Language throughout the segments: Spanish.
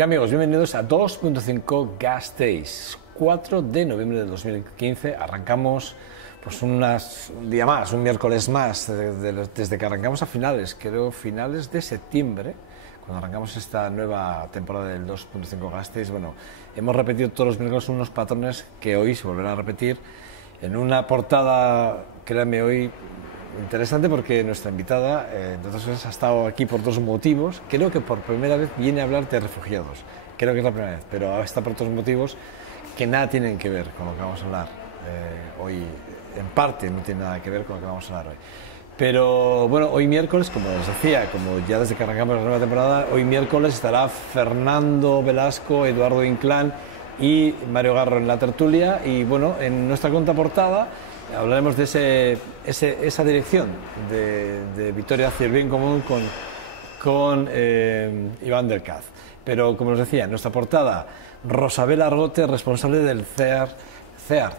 ¿Qué amigos? Bienvenidos a 2.5 Gas Days. 4 de noviembre de 2015 arrancamos pues un día más, un miércoles más, desde que arrancamos a finales de septiembre, cuando arrancamos esta nueva temporada del 2.5 Gas Days. Bueno, hemos repetido todos los miércoles unos patrones que hoy se volverán a repetir en una portada, créanme, hoy interesante, porque nuestra invitada, entonces, ha estado aquí por dos motivos. Creo que por primera vez viene a hablar de refugiados, creo que es la primera vez, pero está por otros motivos que nada tienen que ver con lo que vamos a hablar hoy. En parte no tiene nada que ver con lo que vamos a hablar hoy. Pero bueno, hoy miércoles, como les decía, como ya desde que arrancamos la nueva temporada, hoy miércoles estará Fernando Velasco, Eduardo Inclán y Mario Garro en la tertulia. Y bueno, en nuestra contraportada hablaremos de esa dirección de Vitoria hacia el bien común con Iván del Caz. Pero como os decía, en nuestra portada, Rosabel Argote, responsable del CEAR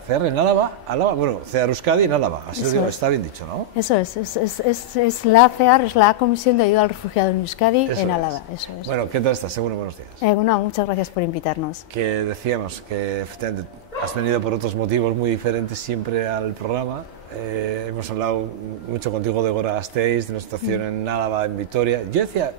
en Álava, bueno, CEAR Euskadi en Álava, así lo digo, está bien dicho, ¿no? Eso es la CEAR, es la Comisión de Ayuda al Refugiado en Euskadi en Álava, eso es. Bueno, ¿qué tal estás? Seguro, buenos días. Bueno, muchas gracias por invitarnos. Que decíamos que efectivamente has venido por otros motivos muy diferentes siempre al programa. Hemos hablado mucho contigo de Gora Gasteiz, de nuestra situación en Álava, en Vitoria. Yo decía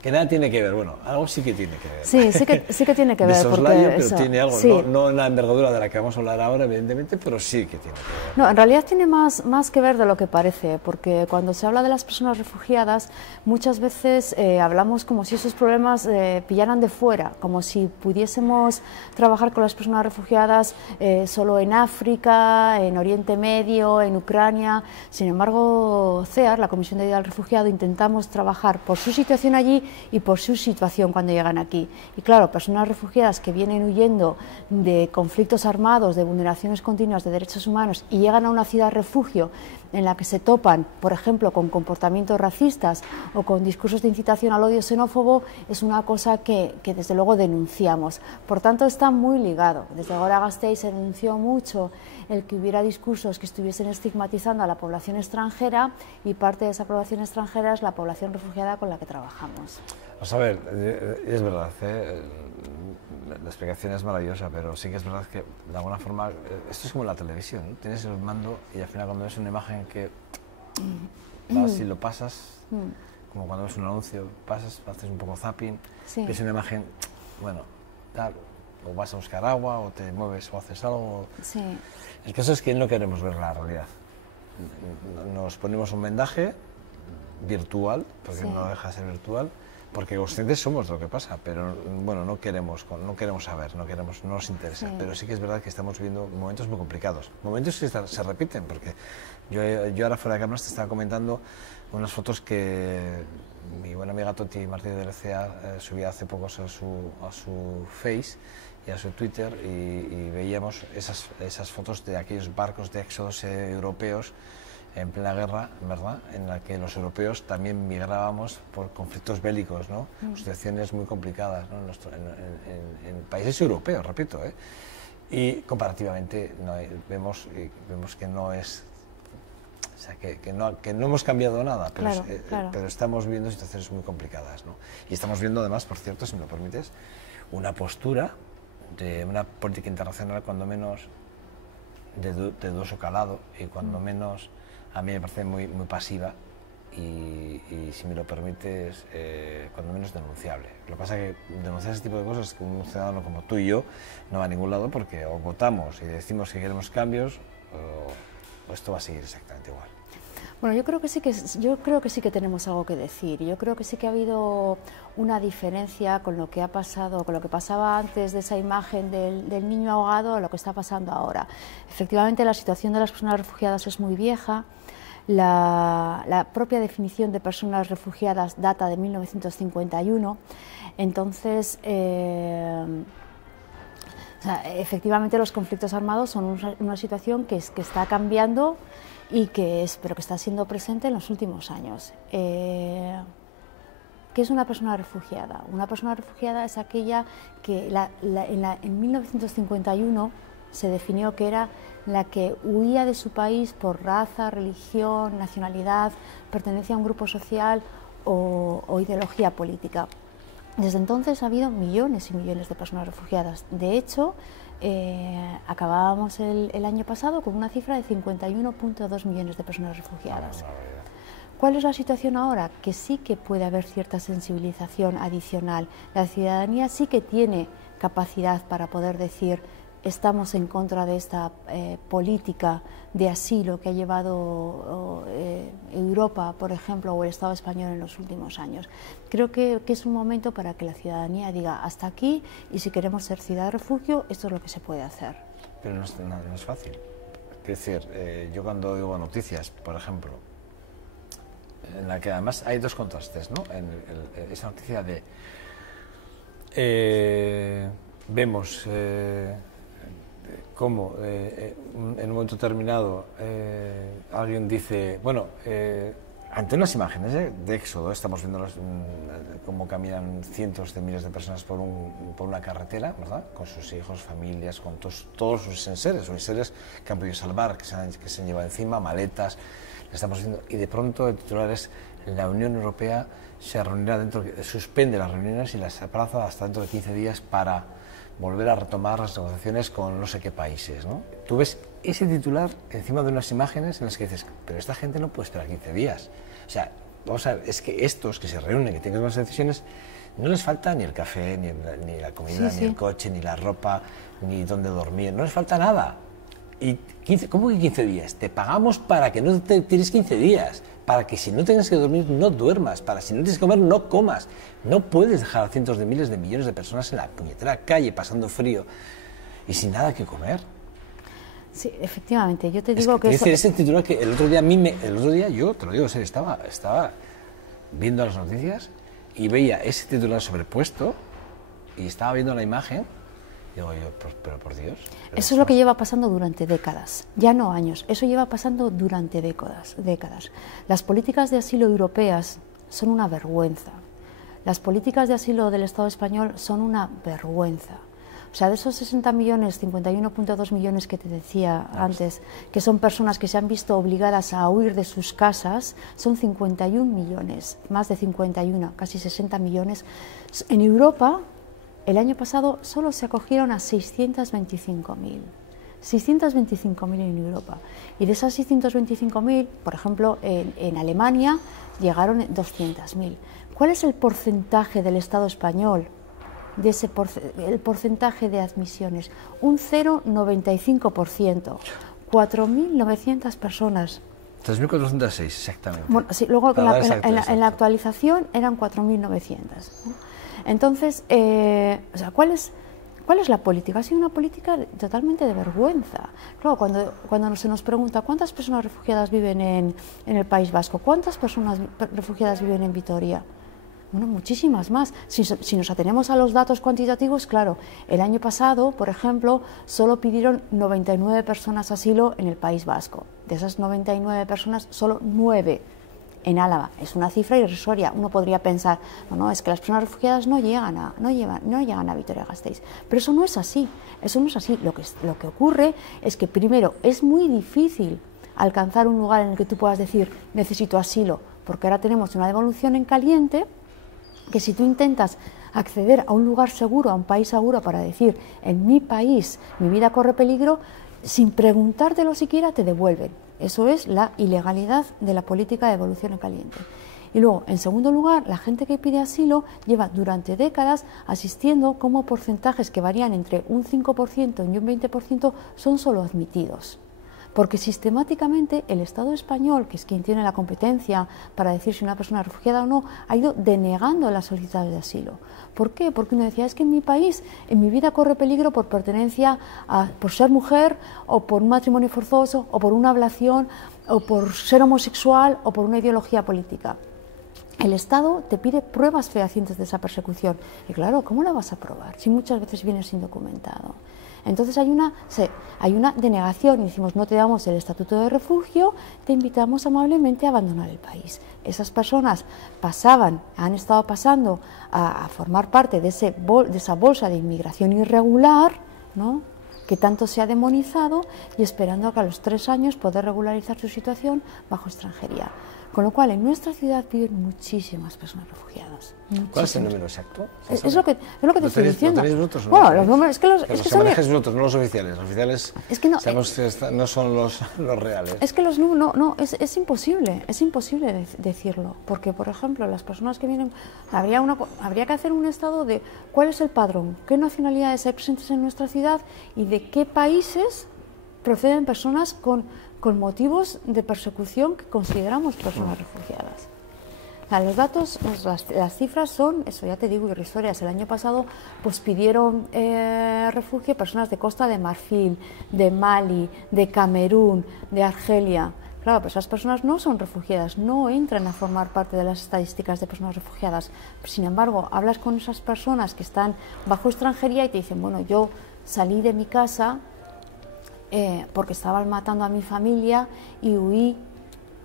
que nada tiene que ver, bueno, algo sí que tiene que ver. Sí que tiene que ver. De soslayo, pero eso, tiene algo, sí. no en la envergadura de la que vamos a hablar ahora, evidentemente, pero sí que tiene que ver. No, en realidad tiene más que ver de lo que parece, porque cuando se habla de las personas refugiadas, muchas veces hablamos como si esos problemas pillaran de fuera, como si pudiésemos trabajar con las personas refugiadas solo en África, en Oriente Medio, en Ucrania. Sin embargo, CEAR, la Comisión de Ayuda al Refugiado, intentamos trabajar por su situación allí y por su situación cuando llegan aquí. Y claro, personas refugiadas que vienen huyendo de conflictos armados, de vulneraciones continuas de derechos humanos y llegan a una ciudad refugio en la que se topan, por ejemplo, con comportamientos racistas o con discursos de incitación al odio xenófobo, es una cosa que desde luego denunciamos. Por tanto, está muy ligado. Desde Gora Gasteiz se denunció mucho el que hubiera discursos que estuviesen estigmatizando a la población extranjera, y parte de esa población extranjera es la población refugiada con la que trabajamos. Vamos a ver, es verdad, la explicación es maravillosa, pero sí que es verdad que de alguna forma esto es como la televisión, ¿no? Tienes el mando y al final cuando ves una imagen que vas y lo pasas, como cuando ves un anuncio, pasas, haces un poco zapping, sí. Ves una imagen, bueno, tal, o vas a buscar agua, o te mueves o haces algo. Sí. El caso es que no queremos ver la realidad. Nos ponemos un vendaje virtual, porque sí, no deja de ser virtual, porque conscientes somos de lo que pasa, pero bueno, no queremos saber, no nos interesa. Sí. Pero sí que es verdad que estamos viviendo momentos muy complicados, momentos que se repiten, porque yo ahora fuera de cámaras te estaba comentando unas fotos que mi buena amiga Toti Martínez del CEAR subía hace poco a su Face y a su Twitter, y veíamos esas fotos de aquellos barcos de éxodos europeos en plena guerra, ¿verdad?, en la que los europeos también migrábamos por conflictos bélicos, ¿no? Situaciones muy complicadas, ¿no? En países europeos, repito, y comparativamente vemos que no es, o sea, que no hemos cambiado nada, pero, claro. Pero estamos viendo situaciones muy complicadas, ¿no? Y estamos viendo además, por cierto, si me lo permites, una postura de una política internacional cuando menos de dudoso calado, y cuando menos a mí me parece muy pasiva y si me lo permites, cuando menos denunciable. Lo que pasa es que denunciar ese tipo de cosas con un ciudadano como tú y yo no va a ningún lado, porque o votamos y decimos que queremos cambios o esto va a seguir exactamente igual. Bueno, yo creo que sí que tenemos algo que decir. Yo creo que sí que ha habido una diferencia con lo que ha pasado, con lo que pasaba antes de esa imagen del niño ahogado a lo que está pasando ahora. Efectivamente, la situación de las personas refugiadas es muy vieja. La propia definición de personas refugiadas data de 1951. Entonces, efectivamente, los conflictos armados son una situación que está cambiando y pero que está siendo presente en los últimos años. ¿Qué es una persona refugiada? Una persona refugiada es aquella que en 1951 se definió que era la que huía de su país por raza, religión, nacionalidad, pertenencia a un grupo social o ideología política. Desde entonces ha habido millones y millones de personas refugiadas. De hecho, acabábamos el año pasado con una cifra de 51,2 millones de personas refugiadas. ¿Cuál es la situación ahora? Que sí que puede haber cierta sensibilización adicional. La ciudadanía sí que tiene capacidad para poder decir: estamos en contra de esta política de asilo que ha llevado Europa, por ejemplo, o el Estado español en los últimos años. Creo que es un momento para que la ciudadanía diga: hasta aquí, y si queremos ser ciudad de refugio, esto es lo que se puede hacer. Pero no es fácil. Es decir, yo cuando digo noticias, por ejemplo, en la que además hay dos contrastes, ¿no? Esa noticia de vemos cómo en un momento determinado alguien dice, bueno, ante unas imágenes de Éxodo, estamos viendo cómo caminan cientos de miles de personas por una carretera, ¿verdad? Con sus hijos, familias, con todos sus enseres que han podido salvar, que se han llevado encima, maletas, estamos viendo, y de pronto el titular es: la Unión Europea se reunirá suspende las reuniones y las aplaza hasta dentro de 15 días para volver a retomar las negociaciones con no sé qué países, ¿no? Tú ves ese titular encima de unas imágenes en las que dices: pero esta gente no puede esperar 15 días. O sea, vamos a ver, es que estos que se reúnen, que tienen que tomar decisiones, no les falta ni el café, ni la comida, ni el coche, ni la ropa, ni dónde dormir, no les falta nada. Y ¿cómo que 15 días? Te pagamos para que no te tires 15 días, para que si no tienes que dormir no duermas, para si no tienes que comer no comas. No puedes dejar a cientos de miles de millones de personas en la puñetera calle pasando frío y sin nada que comer. Sí, efectivamente, yo te digo que ese titular que el otro día yo te lo digo, estaba viendo las noticias y veía ese titular sobrepuesto y estaba viendo la imagen. Digo yo, pero por Dios. Eso es lo que lleva pasando durante décadas, ya no años, eso lleva pasando durante décadas. Las políticas de asilo europeas son una vergüenza. Las políticas de asilo del Estado español son una vergüenza. O sea, de esos 60 millones, 51,2 millones que te decía antes, que son personas que se han visto obligadas a huir de sus casas, son 51 millones, más de 51, casi 60 millones. En Europa, el año pasado solo se acogieron a 625.000. 625.000 en Europa. Y de esas 625.000, por ejemplo, en Alemania llegaron 200.000. ¿Cuál es el porcentaje del Estado español? El porcentaje de admisiones, un 0,95%, 4.900 personas. 3.406, exactamente. Bueno, sí, luego en la actualización eran 4.900. ¿no? Entonces, o sea, ¿cuál es la política? Ha sido una política totalmente de vergüenza. Claro, cuando se nos pregunta cuántas personas refugiadas viven en el País Vasco, cuántas personas refugiadas viven en Vitoria. Bueno, muchísimas más. Si nos atenemos a los datos cuantitativos, claro, el año pasado, por ejemplo, solo pidieron 99 personas asilo en el País Vasco. De esas 99 personas, solo 9 en Álava. Es una cifra irrisoria. Uno podría pensar, no, es que las personas refugiadas no llegan a Vitoria-Gasteiz. Pero eso no es así. Eso no es así. Lo que ocurre es que, primero, es muy difícil alcanzar un lugar en el que tú puedas decir necesito asilo, porque ahora tenemos una devolución en caliente, que si tú intentas acceder a un lugar seguro, a un país seguro, para decir en mi país mi vida corre peligro, sin preguntártelo siquiera te devuelven. Eso es la ilegalidad de la política de devolución en caliente. Y luego, en segundo lugar, la gente que pide asilo lleva durante décadas asistiendo como porcentajes que varían entre un 5% y un 20% son solo admitidos. Porque sistemáticamente el Estado español, que es quien tiene la competencia para decir si una persona es refugiada o no, ha ido denegando las solicitudes de asilo. ¿Por qué? Porque uno decía, es que en mi país, en mi vida corre peligro por pertenencia por ser mujer, o por un matrimonio forzoso, o por una ablación, o por ser homosexual, o por una ideología política. El Estado te pide pruebas fehacientes de esa persecución. Y claro, ¿cómo la vas a probar si muchas veces viene sin documentado? Entonces hay una denegación y decimos, no te damos el estatuto de refugio, te invitamos amablemente a abandonar el país. Esas personas han estado pasando a formar parte de esa bolsa de inmigración irregular, ¿no?, que tanto se ha demonizado, y esperando a que a los 3 años poder regularizar su situación bajo extranjería. Con lo cual, en nuestra ciudad viven muchísimas personas refugiadas. ¿Cuál es el número exacto? Es lo que te estoy diciendo. ¿Lo tenéis vosotros? Bueno, los números, es que los manejáis vosotros, no los oficiales. Los oficiales es que no, sabemos que no son los reales. Es que los es imposible decirlo, porque, por ejemplo, las personas que vienen, habría que hacer un estado de cuál es el padrón, qué nacionalidades hay presentes en nuestra ciudad y de qué países proceden personas con motivos de persecución que consideramos personas refugiadas. O sea, los datos, las cifras son, eso ya te digo, irrisorias. El año pasado pues pidieron refugio personas de Costa de Marfil, de Mali, de Camerún, de Argelia. Claro, pero esas personas no son refugiadas, no entran a formar parte de las estadísticas de personas refugiadas. Sin embargo, hablas con esas personas que están bajo extranjería y te dicen, bueno, yo salí de mi casa porque estaban matando a mi familia y huí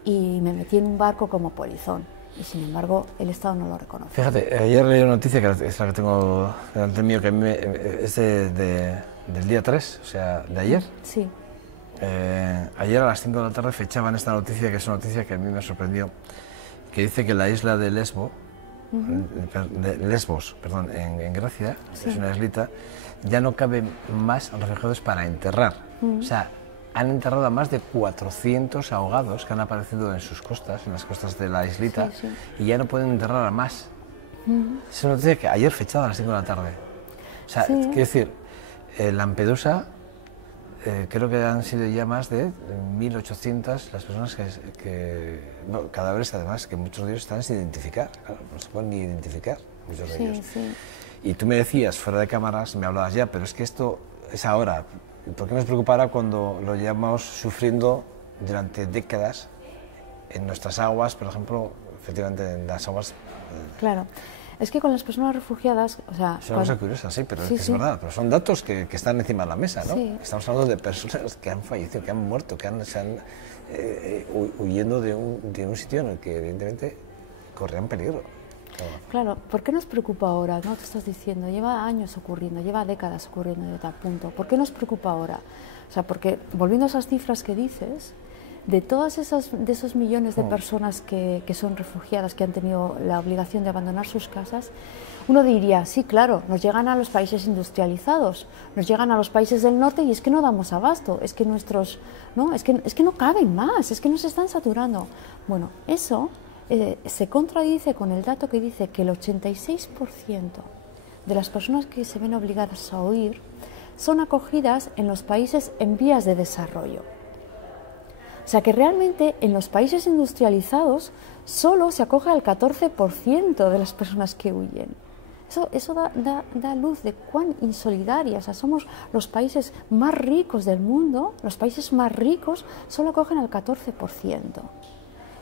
y me metí en un barco como polizón. Y sin embargo, el Estado no lo reconoce. Fíjate, ayer leí una noticia, que es la que tengo delante mío, que a mí es del día 3, o sea, de ayer. Sí. Ayer a las 5 de la tarde fechaban esta noticia, que es una noticia que a mí me sorprendió, que dice que la isla de Lesbos, en Grecia, sí, es una islita, ya no caben más refugiados para enterrar. O sea, han enterrado a más de 400 ahogados que han aparecido en sus costas, en las costas de la islita, sí, sí, y ya no pueden enterrar a más. Es una noticia que ayer fechada a las 5 de la tarde. O sea, sí, quiero decir, Lampedusa, creo que han sido ya más de 1.800 las personas cadáveres, además, que muchos de ellos están sin identificar. Claro, no se pueden ni identificar, muchos de ellos. Sí. Y tú me decías, fuera de cámaras, me hablabas ya, pero es que esto es ahora. ¿Por qué nos preocupa ahora cuando lo llevamos sufriendo durante décadas en nuestras aguas, por ejemplo, efectivamente en las aguas? Claro, es que con las personas refugiadas, o sea... Es una cosa curiosa, sí, pero sí, es verdad, pero son datos que están encima de la mesa, ¿no? Sí. Estamos hablando de personas que han fallecido, que han muerto, que se han huyendo de un sitio en el que evidentemente corrían peligro. Claro, ¿por qué nos preocupa ahora? No te estás diciendo, lleva años ocurriendo, lleva décadas ocurriendo de tal punto. ¿Por qué nos preocupa ahora? O sea, porque volviendo a esas cifras que dices, de esos millones de personas que son refugiadas, que han tenido la obligación de abandonar sus casas, uno diría, sí, claro, nos llegan a los países industrializados, nos llegan a los países del norte y es que no damos abasto, es que es que no caben más, es que nos están saturando. Bueno, eso se contradice con el dato que dice que el 86% de las personas que se ven obligadas a huir son acogidas en los países en vías de desarrollo. O sea que realmente en los países industrializados solo se acoge al 14% de las personas que huyen. Eso da luz de cuán insolidaria, o sea, somos los países más ricos del mundo, los países más ricos solo acogen al 14%.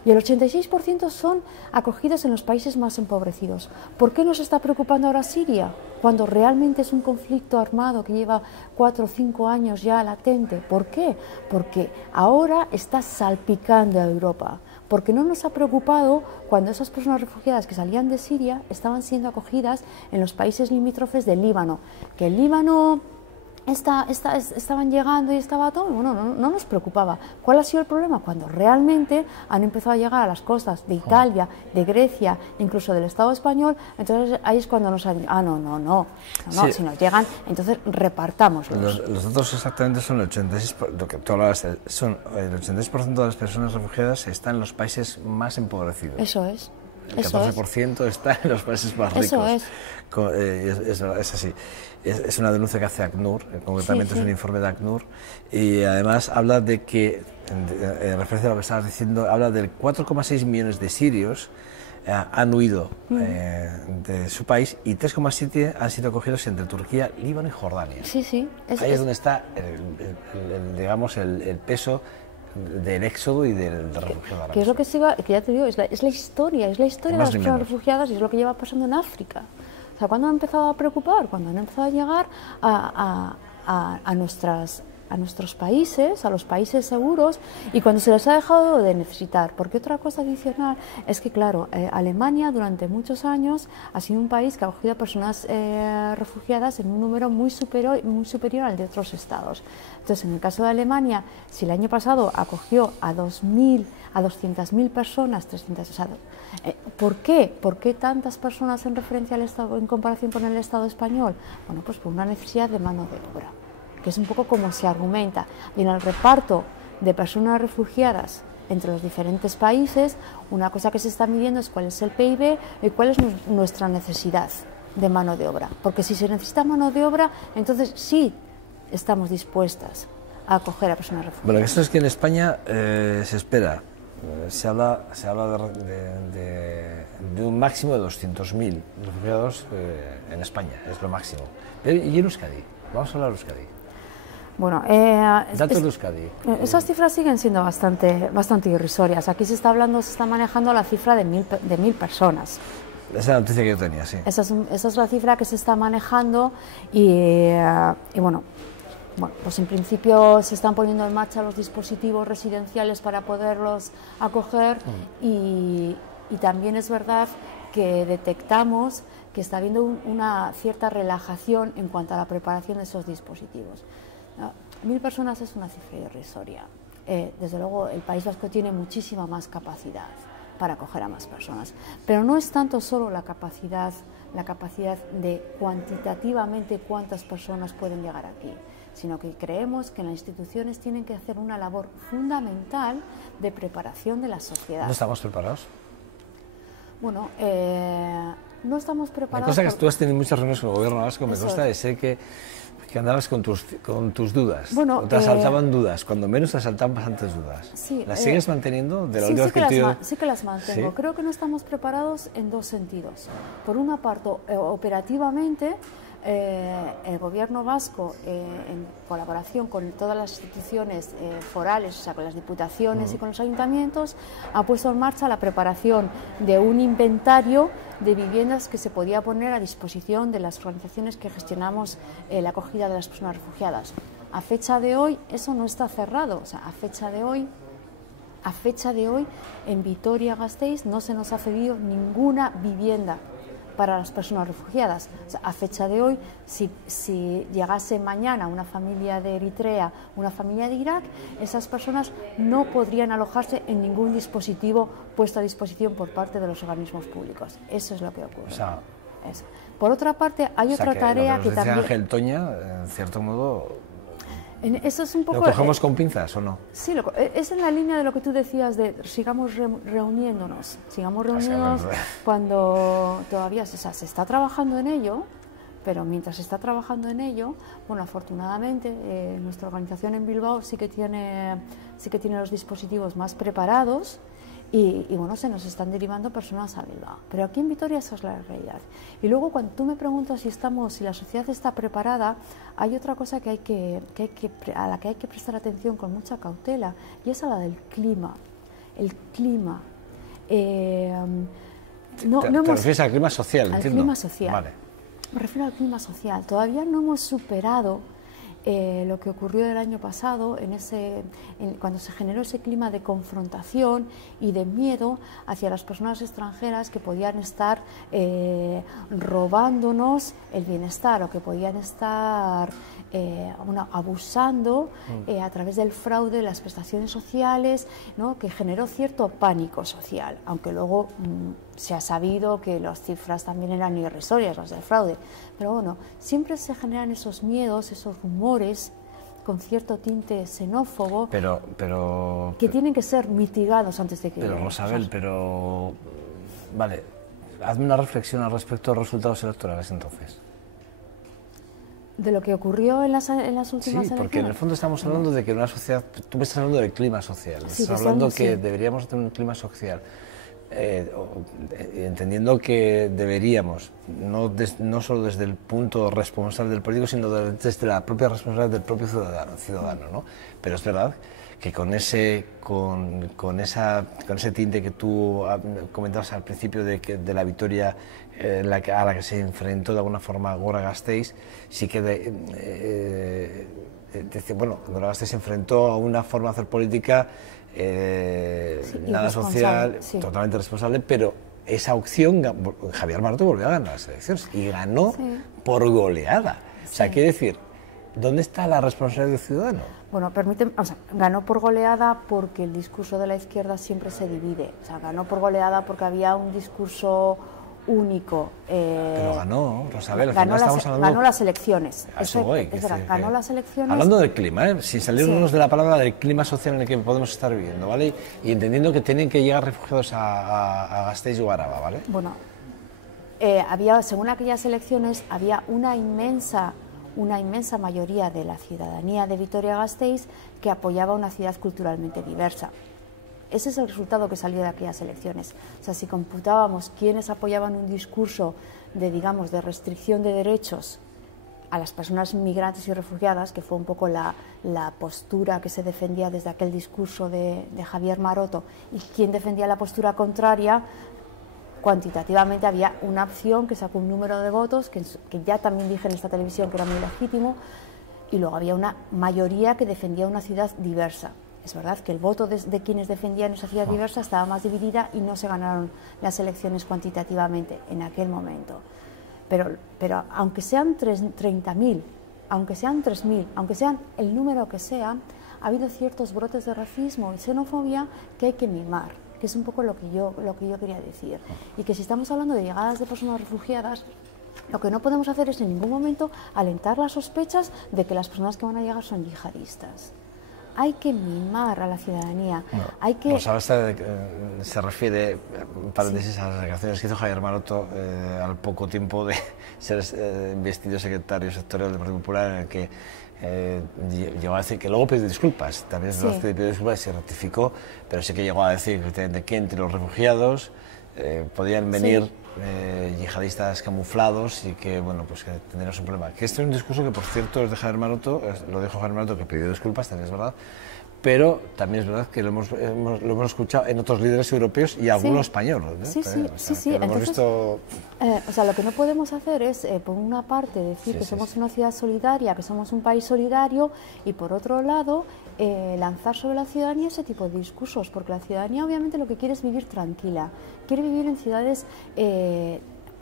Y el 86% son acogidos en los países más empobrecidos. ¿Por qué nos está preocupando ahora Siria? Cuando realmente es un conflicto armado que lleva 4 o 5 años ya latente. ¿Por qué? Porque ahora está salpicando a Europa. Porque no nos ha preocupado cuando esas personas refugiadas que salían de Siria estaban siendo acogidas en los países limítrofes del Líbano. Que el Líbano... estaban llegando y estaba todo, bueno, no nos preocupaba. ¿Cuál ha sido el problema? Cuando realmente han empezado a llegar a las costas de Italia, de Grecia, incluso del Estado español, entonces ahí es cuando nos han dicho, sí, si nos llegan, entonces repartámoslos. Los datos exactamente son el 86%, lo que tú hablabas, son el 86% de las personas refugiadas están en los países más empobrecidos. Eso es. El 14% está en los países más ricos. Eso es. Es así. Es una denuncia que hace ACNUR, concretamente es un informe de ACNUR, y además habla de que, en referencia a lo que estabas diciendo, habla de 4,6 millones de sirios han huido de su país y 3,7 han sido acogidos entre Turquía, Líbano y Jordania. Sí, sí. Ahí es donde está, digamos, el peso del éxodo y del refugiado. Que es lo que ya te digo, es la historia de las personas refugiadas y es lo que lleva pasando en África. O sea, ¿cuándo han empezado a preocupar? Cuando han empezado a llegar a a nuestros países, a los países seguros, y cuando se les ha dejado de necesitar. Porque otra cosa adicional es que, claro, Alemania durante muchos años ha sido un país que ha acogido a personas refugiadas en un número muy superior al de otros estados. Entonces, en el caso de Alemania, si el año pasado acogió a 200.000 personas, 300, o sea, ¿por qué? ¿Por qué tantas personas en referencia al Estado, en comparación con el Estado español? Bueno, pues por una necesidad de mano de obra, que es un poco como se argumenta. Y en el reparto de personas refugiadas entre los diferentes países, una cosa que se está midiendo es cuál es el PIB y cuál es nuestra necesidad de mano de obra. Porque si se necesita mano de obra, entonces sí estamos dispuestas a acoger a personas refugiadas. Bueno, esto es que en España se espera, se habla de un máximo de 200.000 refugiados en España, es lo máximo. ¿Y en Euskadi? Vamos a hablar de Euskadi. Bueno, datos de Euskadi. Esas cifras siguen siendo bastante irrisorias. Aquí se está manejando la cifra de 1.000 personas. Esa es la noticia que yo tenía, sí. Esa es la cifra que se está manejando y bueno, pues en principio se están poniendo en marcha los dispositivos residenciales para poderlos acoger y también es verdad que detectamos que está habiendo una cierta relajación en cuanto a la preparación de esos dispositivos. 1.000 personas es una cifra irrisoria. Desde luego el País Vasco tiene muchísima más capacidad para acoger a más personas, pero no es tanto solo la capacidad de cuantitativamente cuántas personas pueden llegar aquí, sino que creemos que las instituciones tienen que hacer una labor fundamental de preparación de la sociedad. ¿No estamos preparados? Bueno, no estamos preparados. La cosa que tú has tenido muchas reuniones con el gobierno vasco, me consta de sé que andabas con tus dudas, bueno, te asaltaban dudas, cuando menos te asaltaban bastantes dudas. Sí, ¿Las sigues manteniendo? De la sí, última sí que las mantengo. ¿Sí? Creo que no estamos preparados en dos sentidos. Por una parte, operativamente, el gobierno vasco, en colaboración con todas las instituciones forales, o sea, con las diputaciones y con los ayuntamientos, ha puesto en marcha la preparación de un inventario de viviendas que se podía poner a disposición de las organizaciones que gestionamos la acogida de las personas refugiadas. A fecha de hoy eso no está cerrado, o sea, a fecha de hoy en Vitoria-Gasteiz no se nos ha cedido ninguna vivienda para las personas refugiadas. O sea, a fecha de hoy, si llegase mañana una familia de Eritrea, una familia de Irak, esas personas no podrían alojarse en ningún dispositivo puesto a disposición por parte de los organismos públicos. Eso es lo que ocurre. O sea, eso. Por otra parte, hay otra tarea que también... Ángel Toña, en cierto modo... Eso es un poco, ¿lo cogemos con pinzas o no? Sí, es en la línea de lo que tú decías de sigamos reuniéndonos cuando todavía se está trabajando en ello, pero mientras se está trabajando en ello, bueno, afortunadamente nuestra organización en Bilbao sí que tiene los dispositivos más preparados. Y bueno, se nos están derivando personas a Bilbao. Pero aquí en Vitoria esa es la realidad. Y luego cuando tú me preguntas si la sociedad está preparada, hay otra cosa a la que hay que prestar atención con mucha cautela, y es a la del clima. El clima. ¿Te refieres al clima social? Al clima social. Vale. Me refiero al clima social. Todavía no hemos superado lo que ocurrió el año pasado, cuando se generó ese clima de confrontación y de miedo hacia las personas extranjeras que podían estar robándonos el bienestar o que podían estar abusando a través del fraude de las prestaciones sociales, ¿no? Que generó cierto pánico social, aunque luego se ha sabido que las cifras también eran irrisorias, las del fraude. Pero bueno, siempre se generan esos miedos, esos rumores con cierto tinte xenófobo, que tienen que ser mitigados antes de que... Pero Rosabel, vale, hazme una reflexión al respecto de los resultados electorales entonces. ¿De lo que ocurrió en las últimas elecciones? Sí, porque en el fondo estamos hablando de que en una sociedad... Tú me estás hablando del clima social, estás hablando que deberíamos tener un clima social. Entendiendo que deberíamos, no solo desde el punto responsable del político, sino desde la propia responsabilidad del propio ciudadano, ¿no? Pero es verdad que con ese tinte que tú comentabas al principio de la victoria a la que se enfrentó de alguna forma Gora Gasteiz, sí que bueno, Gora Gasteiz se enfrentó a una forma de hacer política nada social, totalmente responsable, pero esa opción, Javier Maroto volvió a ganar las elecciones y ganó por goleada. O sea, quiere decir, ¿dónde está la responsabilidad del ciudadano? Bueno, permíteme, o sea, ganó por goleada porque el discurso de la izquierda siempre se divide. O sea, ganó por goleada porque había un discurso único. Pero ganó, Rosabel, ganó las elecciones. Eso voy, es verdad, ganó las elecciones. Hablando del clima, sin salirnos de la palabra del clima social en el que podemos estar viviendo, ¿vale? Y entendiendo que tienen que llegar refugiados a Gasteiz o Araba, ¿vale? Bueno, según aquellas elecciones, había una inmensa mayoría de la ciudadanía de Vitoria-Gasteiz que apoyaba una ciudad culturalmente diversa. Ese es el resultado que salió de aquellas elecciones. O sea, si computábamos quienes apoyaban un discurso de, digamos, de restricción de derechos a las personas migrantes y refugiadas, que fue un poco la postura que se defendía desde aquel discurso de Javier Maroto, y quien defendía la postura contraria, cuantitativamente había una opción que sacó un número de votos, que ya también dije en esta televisión que era muy legítimo, y luego había una mayoría que defendía una ciudad diversa. Es verdad que el voto de quienes defendían esa ciudad diversa estaba más dividida y no se ganaron las elecciones cuantitativamente en aquel momento. Pero aunque sean 30.000, aunque sean 3.000, aunque sean el número que sea, ha habido ciertos brotes de racismo y xenofobia que hay que mimar, que es un poco lo que yo quería decir. Y que si estamos hablando de llegadas de personas refugiadas, lo que no podemos hacer es en ningún momento alentar las sospechas de que las personas que van a llegar son yihadistas. Hay que mimar a la ciudadanía. Hay que... se refiere, paréntesis, a las declaraciones que hizo Javier Maroto al poco tiempo de ser investido secretario sectorial del Partido Popular, en el que llegó a decir que luego pidió disculpas, también se pidió disculpas y se rectificó, pero sí que llegó a decir que entre los refugiados podían venir yihadistas camuflados y que, bueno, pues que tendríamos un problema. Que este es un discurso que, por cierto, es de Javier Maroto, lo dijo Javier Maroto, que pidió disculpas, también es verdad, pero también es verdad que lo hemos escuchado en otros líderes europeos y algunos españoles. Sí. Entonces, o sea, lo que no podemos hacer es, por una parte, decir que somos una ciudad solidaria, que somos un país solidario, y por otro lado, lanzar sobre la ciudadanía ese tipo de discursos, porque la ciudadanía obviamente lo que quiere es vivir tranquila, quiere vivir en ciudades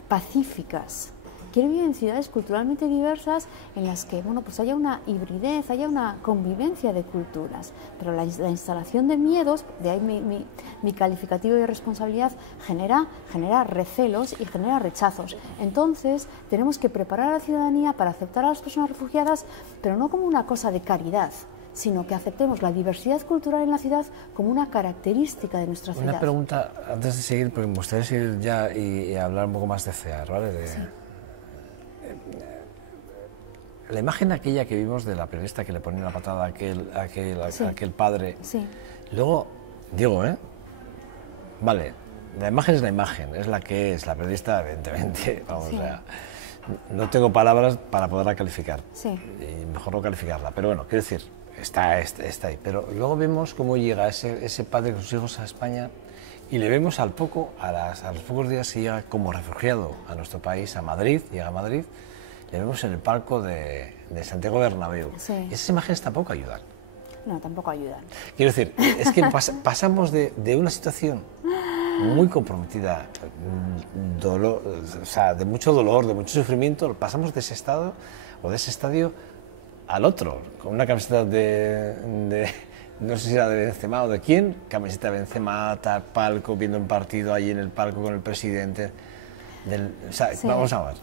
pacíficas, quiere vivir en ciudades culturalmente diversas en las que, bueno, pues haya una hibridez, haya una convivencia de culturas, pero la instalación de miedos, de ahí mi calificativo de responsabilidad, genera recelos y genera rechazos. Entonces tenemos que preparar a la ciudadanía para aceptar a las personas refugiadas, pero no como una cosa de caridad, sino que aceptemos la diversidad cultural en la ciudad como una característica de nuestra ciudad. Una pregunta, antes de seguir, porque me gustaría seguir ya y hablar un poco más de CEAR, ¿vale? La imagen aquella que vimos de la periodista que le ponía la patada a aquel padre, luego, digo, vale, la imagen es la imagen, es la que es, la periodista, evidentemente, vamos, o sea, no tengo palabras para poderla calificar, y mejor no calificarla, pero bueno, quiero decir, está ahí, pero luego vemos cómo llega ese padre con sus hijos a España y le vemos a los pocos días que llega como refugiado a nuestro país, a Madrid, llega a Madrid, le vemos en el palco de Santiago Bernabéu. Esas imágenes tampoco ayudan. No, tampoco ayudan. Quiero decir, es que pasamos de una situación muy comprometida, o sea, de mucho dolor, de mucho sufrimiento, pasamos de ese estado o de ese estadio al otro, con una camiseta no sé si era de Benzema o de quién, camiseta de Benzema, tal palco, viendo un partido ahí en el palco con el presidente. Vamos a ver.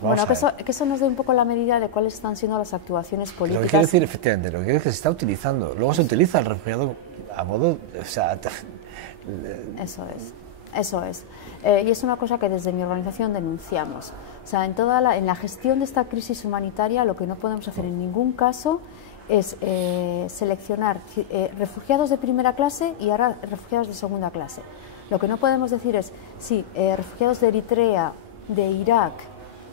Que eso nos dé un poco la medida de cuáles están siendo las actuaciones políticas. Lo que quiero decir, efectivamente, lo que quiero decir es que se está utilizando, luego se utiliza el refugiado a modo, Eso es. Y es una cosa que desde mi organización denunciamos. O sea, en la gestión de esta crisis humanitaria, lo que no podemos hacer en ningún caso es seleccionar refugiados de primera clase y ahora refugiados de segunda clase. Lo que no podemos decir es, sí, refugiados de Eritrea, de Irak,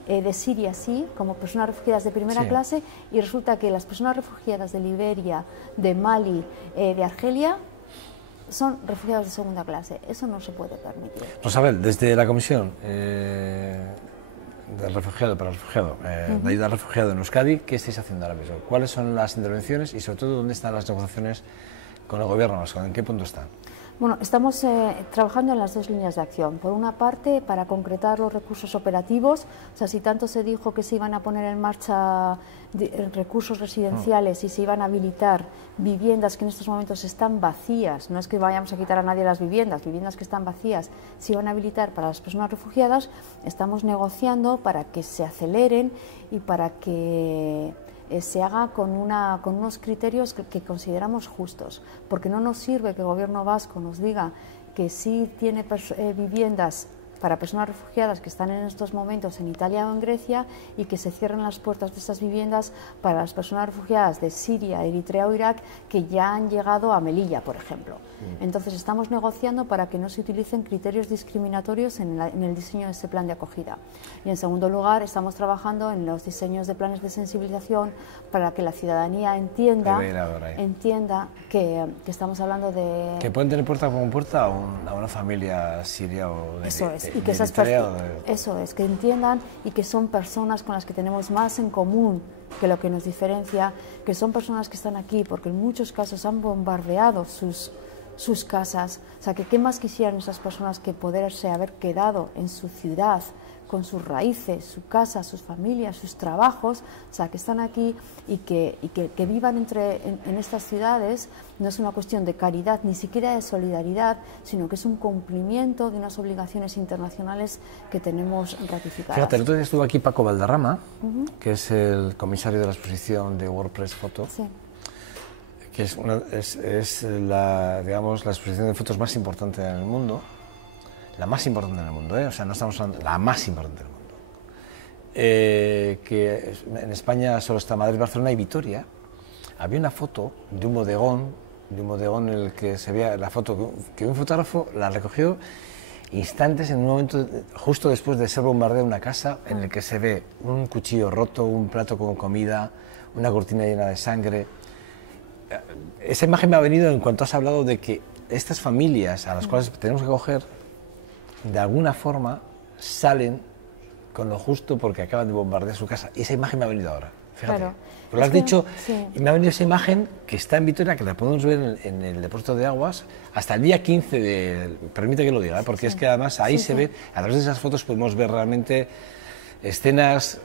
de Siria sí, como personas refugiadas de primera clase, y resulta que las personas refugiadas de Liberia, de Mali, de Argelia, son refugiados de segunda clase. Eso no se puede permitir. Rosabel, desde la Comisión del Refugiado para el Refugiado, de ayuda al refugiado en Euskadi, ¿qué estáis haciendo ahora mismo? ¿Cuáles son las intervenciones y sobre todo dónde están las negociaciones con el gobierno vasco? ¿En qué punto están? Bueno, estamos trabajando en las dos líneas de acción. Por una parte, para concretar los recursos operativos, o sea, si tanto se dijo que se iban a poner en marcha recursos residenciales y se iban a habilitar viviendas que en estos momentos están vacías, no es que vayamos a quitar a nadie las viviendas que están vacías, se iban a habilitar para las personas refugiadas, estamos negociando para que se aceleren y para que se haga con unos criterios que consideramos justos, porque no nos sirve que el gobierno vasco nos diga que sí tiene viviendas para personas refugiadas que están en estos momentos en Italia o en Grecia y que se cierren las puertas de esas viviendas para las personas refugiadas de Siria, Eritrea o Irak que ya han llegado a Melilla, por ejemplo. Entonces estamos negociando para que no se utilicen criterios discriminatorios en el diseño de este plan de acogida. Y en segundo lugar estamos trabajando en los diseños de planes de sensibilización para que la ciudadanía entienda que estamos hablando de... Que pueden tener puerta como puerta a una familia siria o de Eso es, y que esas eso es, que entiendan y que son personas con las que tenemos más en común que lo que nos diferencia, que son personas que están aquí porque en muchos casos han bombardeado sus casas, o sea, que qué más quisieran esas personas que poderse haber quedado en su ciudad, con sus raíces, su casa, sus familias, sus trabajos, o sea, que están aquí y que vivan en estas ciudades. No es una cuestión de caridad, ni siquiera de solidaridad, sino que es un cumplimiento de unas obligaciones internacionales que tenemos ratificadas. Fíjate, el otro día estuvo aquí Paco Valderrama, que es el comisario de la exposición de WordPress Photo, que es la exposición de fotos más importante en el mundo. La más importante en el mundo, o sea, no estamos hablando, la más importante del mundo. Que en España solo está Madrid, Barcelona y Vitoria. Había una foto de un bodegón en el que se veía la foto que un fotógrafo la recogió instantes en un momento justo después de ser bombardeada una casa en el que se ve un cuchillo roto, un plato con comida, una cortina llena de sangre. Esa imagen me ha venido en cuanto has hablado de que estas familias a las cuales tenemos que acoger de alguna forma salen con lo justo porque acaban de bombardear su casa. Y esa imagen me ha venido ahora, fíjate. Claro. Pero lo has dicho, y me ha venido esa imagen que está en Vitoria, que la podemos ver en el depósito de aguas, hasta el día 15 de... Permite que lo diga, porque es que además ahí se ve, a través de esas fotos podemos ver realmente escenas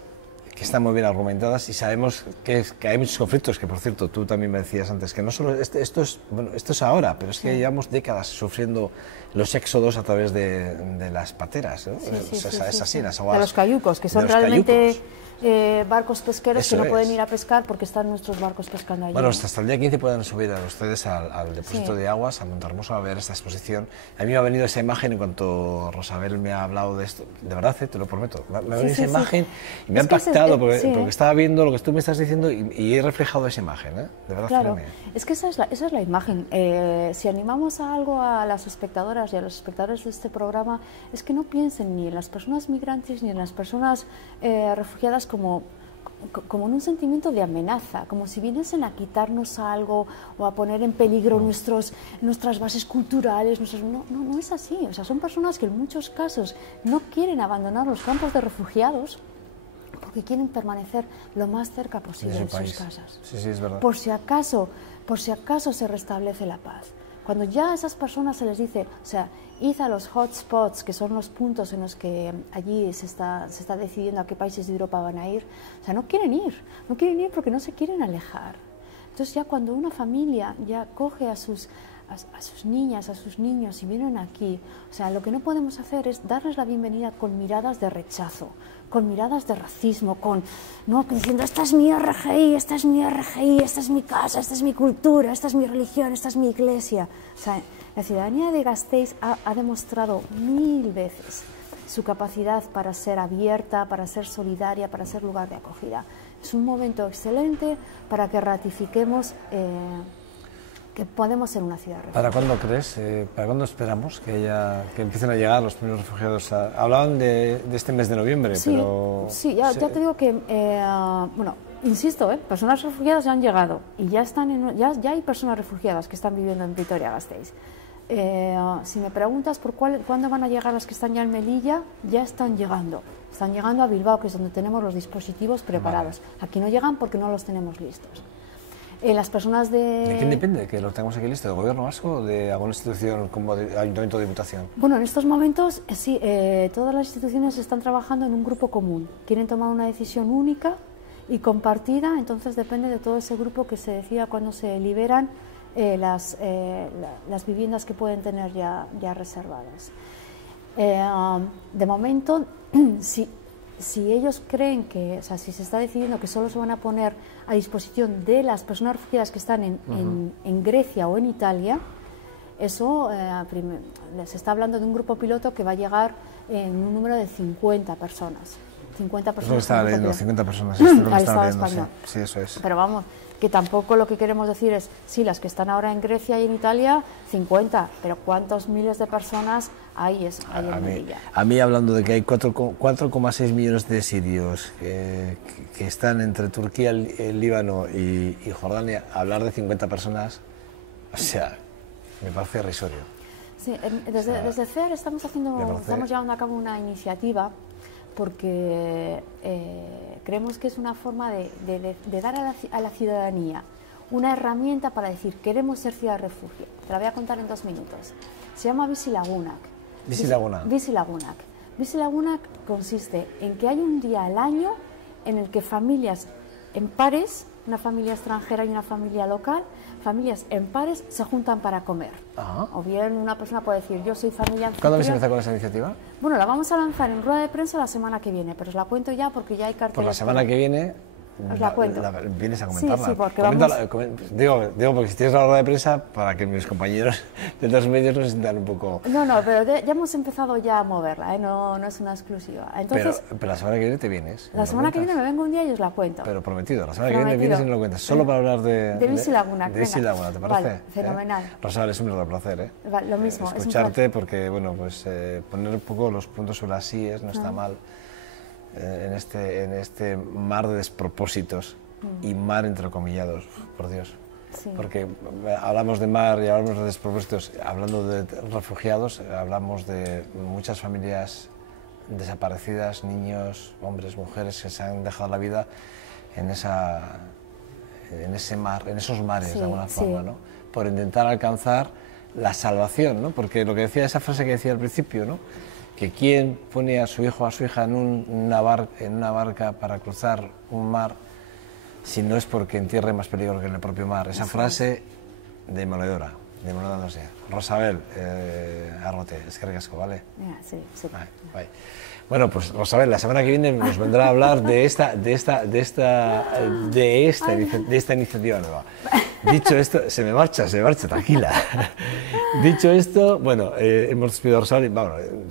que están muy bien argumentadas y sabemos que hay muchos conflictos, que por cierto tú también me decías antes, que no solo esto es ahora, pero es que llevamos décadas sufriendo los éxodos a través de las pateras, ¿no? Es así, las aguas... De los cayucos, que son realmente barcos pesqueros que no pueden ir a pescar porque están nuestros barcos pescando allí. Bueno, hasta el día 15 pueden subir a ustedes al depósito de aguas, a Montehermoso, a ver esta exposición. A mí me ha venido esa imagen en cuanto Rosabel me ha hablado de esto, de verdad, te lo prometo, me ha venido esa imagen y me ha impactado porque estaba viendo lo que tú me estás diciendo y he reflejado esa imagen, de verdad. Claro, es que esa es la imagen. Si animamos a algo a las espectadoras y a los espectadores de este programa, es que no piensen ni en las personas migrantes ni en las personas refugiadas como en un sentimiento de amenaza, como si viniesen a quitarnos algo o a poner en peligro nuestras bases culturales. No es así. O sea, son personas que en muchos casos no quieren abandonar los campos de refugiados porque quieren permanecer lo más cerca posible de sus casas. Sí, es verdad. Por si acaso se restablece la paz. Cuando ya a esas personas se les dice, o sea, id a los hotspots, que son los puntos en los que allí se está decidiendo a qué países de Europa van a ir, o sea, no quieren ir porque no se quieren alejar. Entonces ya cuando una familia ya coge a sus niñas, a sus niños y vienen aquí, o sea, lo que no podemos hacer es darles la bienvenida con miradas de rechazo, con miradas de racismo, diciendo esta es mi RGI, esta es mi RGI, esta es mi casa, esta es mi cultura, esta es mi religión, esta es mi iglesia. O sea, la ciudadanía de Gasteiz ha demostrado 1000 veces su capacidad para ser abierta, para ser solidaria, para ser lugar de acogida. Es un momento excelente para que ratifiquemos que podemos ser una ciudad refugiada. ¿Para cuándo crees? ¿Para cuándo esperamos que empiecen a llegar los primeros refugiados? Hablaban de este mes de noviembre, Sí, pero... sí, ya te digo que, bueno, insisto, personas refugiadas ya han llegado y ya hay personas refugiadas que están viviendo en Vitoria-Gasteiz. Si me preguntas por cuándo van a llegar las que están ya en Melilla, ya están llegando. Están llegando a Bilbao, que es donde tenemos los dispositivos preparados. Vale. Aquí no llegan porque no los tenemos listos. Las personas ¿De quién depende que los tengamos aquí listos? ¿Del gobierno vasco o de alguna institución como ayuntamiento o diputación? Bueno, en estos momentos sí, todas las instituciones están trabajando en un grupo común. Quieren tomar una decisión única y compartida, entonces depende de todo ese grupo que se decida cuando se liberan las viviendas que pueden tener ya reservadas. De momento, si ellos creen que, o sea, si se está decidiendo que solo se van a poner a disposición de las personas refugiadas que están en Grecia o en Italia, eso se está hablando de un grupo piloto que va a llegar en un número de 50 personas. 50 personas. Eso lo estaba leyendo, 50 personas. Esto lo al estaba Estado leyendo, español. Sí, eso es. Pero vamos, que tampoco lo que queremos decir es, sí, las que están ahora en Grecia y en Italia, 50, pero ¿cuántos miles de personas hay en Melilla? A mí, hablando de que hay 4,6 millones de sirios que están entre Turquía, el Líbano y Jordania, hablar de 50 personas, o sea, me parece irrisorio. Sí, desde CER estamos llevando a cabo una iniciativa porque creemos que es una forma de dar a la ciudadanía una herramienta para decir queremos ser ciudad refugio. Te la voy a contar en 2 minutos. Se llama Bizilagunak. Bizilagunak consiste en que hay un día al año en el que familias en pares, una familia extranjera y una familia local, familias en pares se juntan para comer. Ajá. O bien una persona puede decir, yo soy familia anfitriona. ¿Cuándo vais a empezar con esa iniciativa? Bueno, la vamos a lanzar en rueda de prensa la semana que viene, pero os la cuento ya porque ya hay carteles. Por la semana que viene... Os la cuento. Vienes a comentarla. Sí, porque digo, porque si tienes la rueda de prensa, para que mis compañeros de otros medios no se sientan un poco... No, pero ya hemos empezado ya a moverla, no es una exclusiva. Entonces, pero la semana que viene te vienes. La semana que viene me vengo un día y os la cuento. Pero prometido, la semana que viene vienes y no lo cuentas, solo para hablar de Bizilagunak. De Bizilagunak, ¿te parece? Vale, fenomenal. Rosabel, es un verdadero placer, Vale, lo mismo. escucharte, porque, bueno, pues poner un poco los puntos sobre las íes no está mal en este mar de despropósitos. Y mar entrecomillados, por Dios. Sí. Porque hablamos de mar y hablamos de despropósitos, hablando de refugiados, hablamos de muchas familias desaparecidas, niños, hombres, mujeres que se han dejado la vida en ese mar, en esos mares, de alguna forma, ¿no? Por intentar alcanzar la salvación, ¿no? Porque lo que decía, esa frase que decía al principio, ¿no? Que quién pone a su hijo o a su hija en una barca para cruzar un mar si no es porque en tierra hay más peligro que en el propio mar. Esa frase demoledora no sé. Rosabel, Arrote, es que recasco, ¿vale? Sí. Bye. Bueno, pues Rosabel, la semana que viene nos vendrá a hablar de esta iniciativa nueva. Dicho esto, se me marcha, tranquila. Dicho esto, bueno, hemos despedido a Rosabel y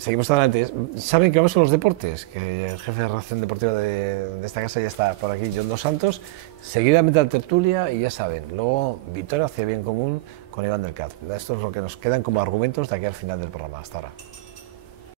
seguimos adelante. Saben que vamos con los deportes, que el jefe de redacción deportiva de esta casa ya está por aquí, John Dos Santos, seguidamente la tertulia y ya saben, luego Vitoria hacia bien común con Iván del Cat. Esto es lo que nos quedan como argumentos de aquí al final del programa. Hasta ahora.